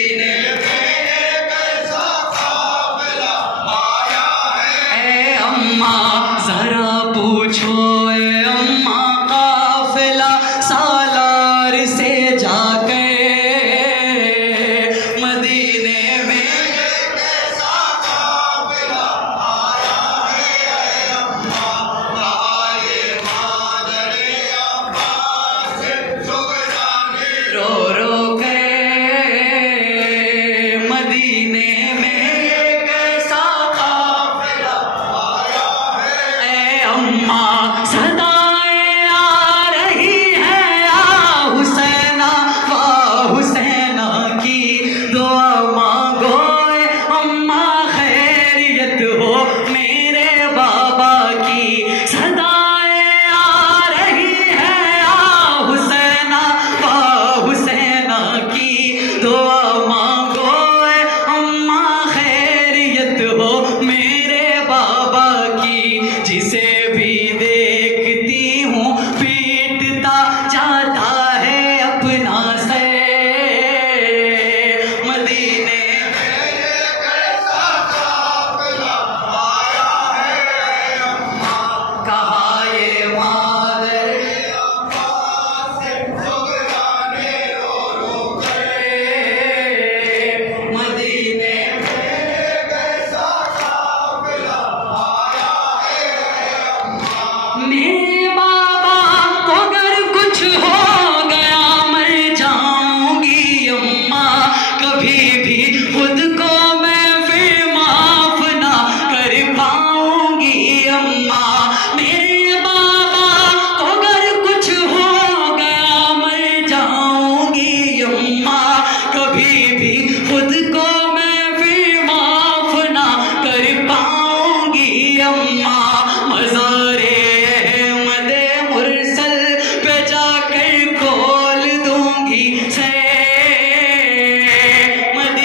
मदीने में कैसा काफिला आया है। ए अम्मा जरा पूछो, ए अम्मा काफिला सालार से जाके मदीने में कैसा काफिला आया है। अम्मा कहा ये मादरे अब्बास सुगराने रो रो के मदीने में कैसा काफिला आया है। ए अम्मा सदाएं आ रही है या हुसैना वाह हुसैना की दुआ मांगो। ए अम्मा खैरियत हो मेरे बाबा की। सदाएं आ रही है या हुसैना वाह हुसैना की दुआ मांगो। ए अम्मा खैरियत हो मेरे बाबा की। जिसे भी देखती हूँ पीटता जाता है अपना से मदीने में कैसा काफिला आया है। अम्मा कहा ये मादरे अब्बास सुगराने रो रो के मदीने में कैसा काफिला आया है। मेरे बाबा को अगर कुछ हो गया मर जाऊंगी अम्मा। कभी भी खुद को मैं फिर माफ ना कर पाऊंगी अम्मा। मेरे बाबा को अगर कुछ हो गया मर जाऊंगी अम्मा। कभी भी खुद को मैं फिर माफ ना कर पाऊंगी अम्मा। मज़ारे अहमदे मुरसल पे जाकर खोल दूंगी से मदीने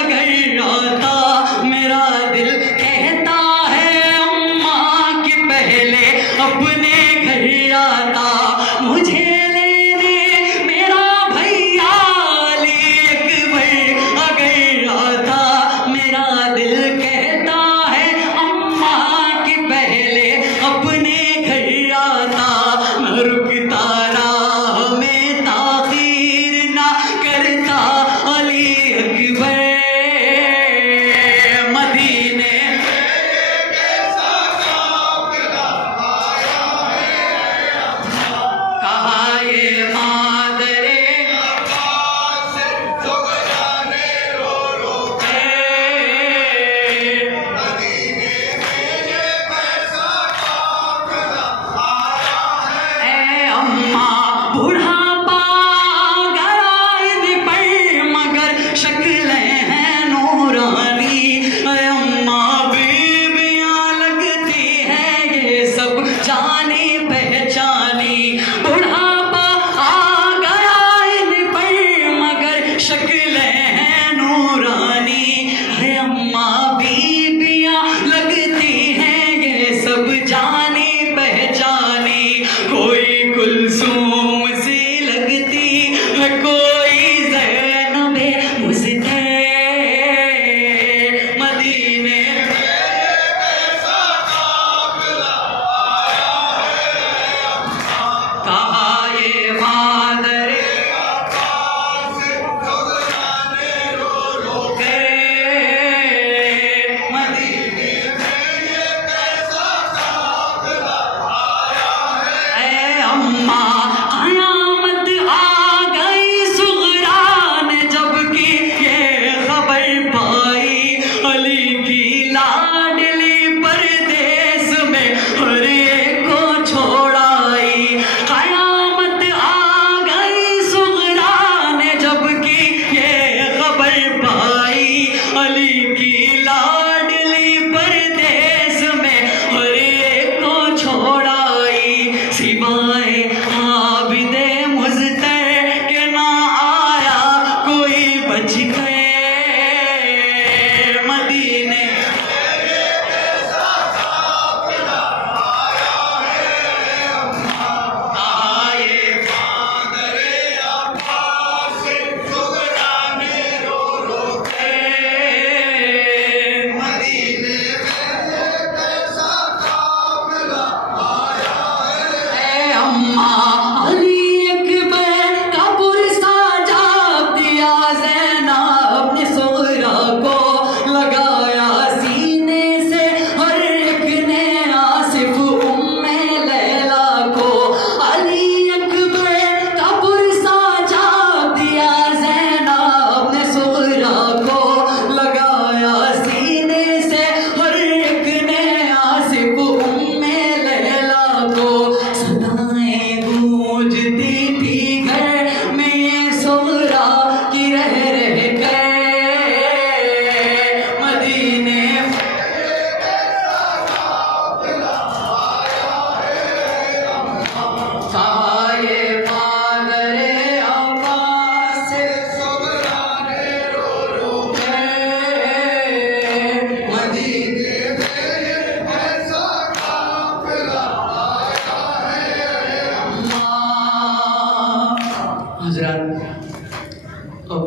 अगर